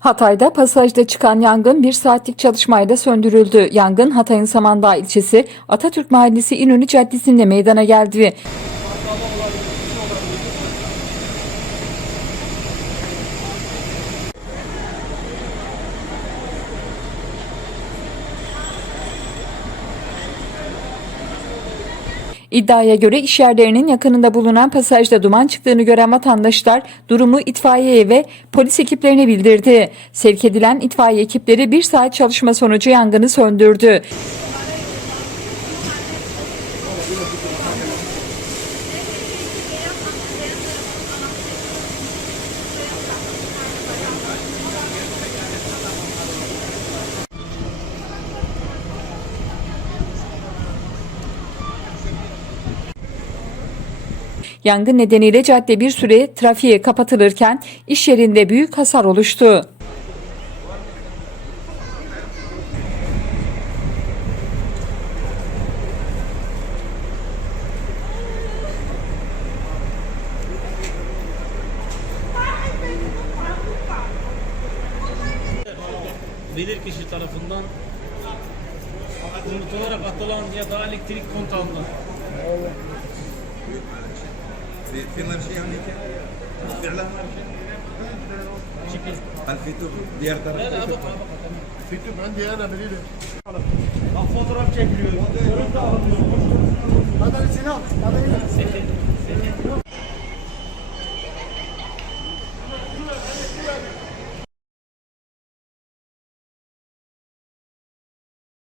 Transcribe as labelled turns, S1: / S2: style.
S1: Hatay'da pasajda çıkan yangın bir saatlik çalışmayla söndürüldü. Yangın Hatay'ın Samandağ ilçesi Atatürk Mahallesi İnönü Caddesi'nde meydana geldi. İddiaya göre iş yerlerinin yakınında bulunan pasajda duman çıktığını gören vatandaşlar durumu itfaiyeye ve polis ekiplerine bildirdi. Sevk edilen itfaiye ekipleri bir saat çalışma sonucu yangını söndürdü. Yangın nedeniyle cadde bir süre trafiğe kapatılırken iş yerinde büyük hasar oluştu.
S2: bilirkişi tarafından unutularak atılan ya da elektrik kontağından.
S3: في في مرشي يعني فعلا هل في توب ديار
S2: لا لا
S3: ترى
S2: bak bak
S4: في توب عندي انا بديل
S2: Bak fotoğraf çekiliyor.
S4: هذا السناب هذا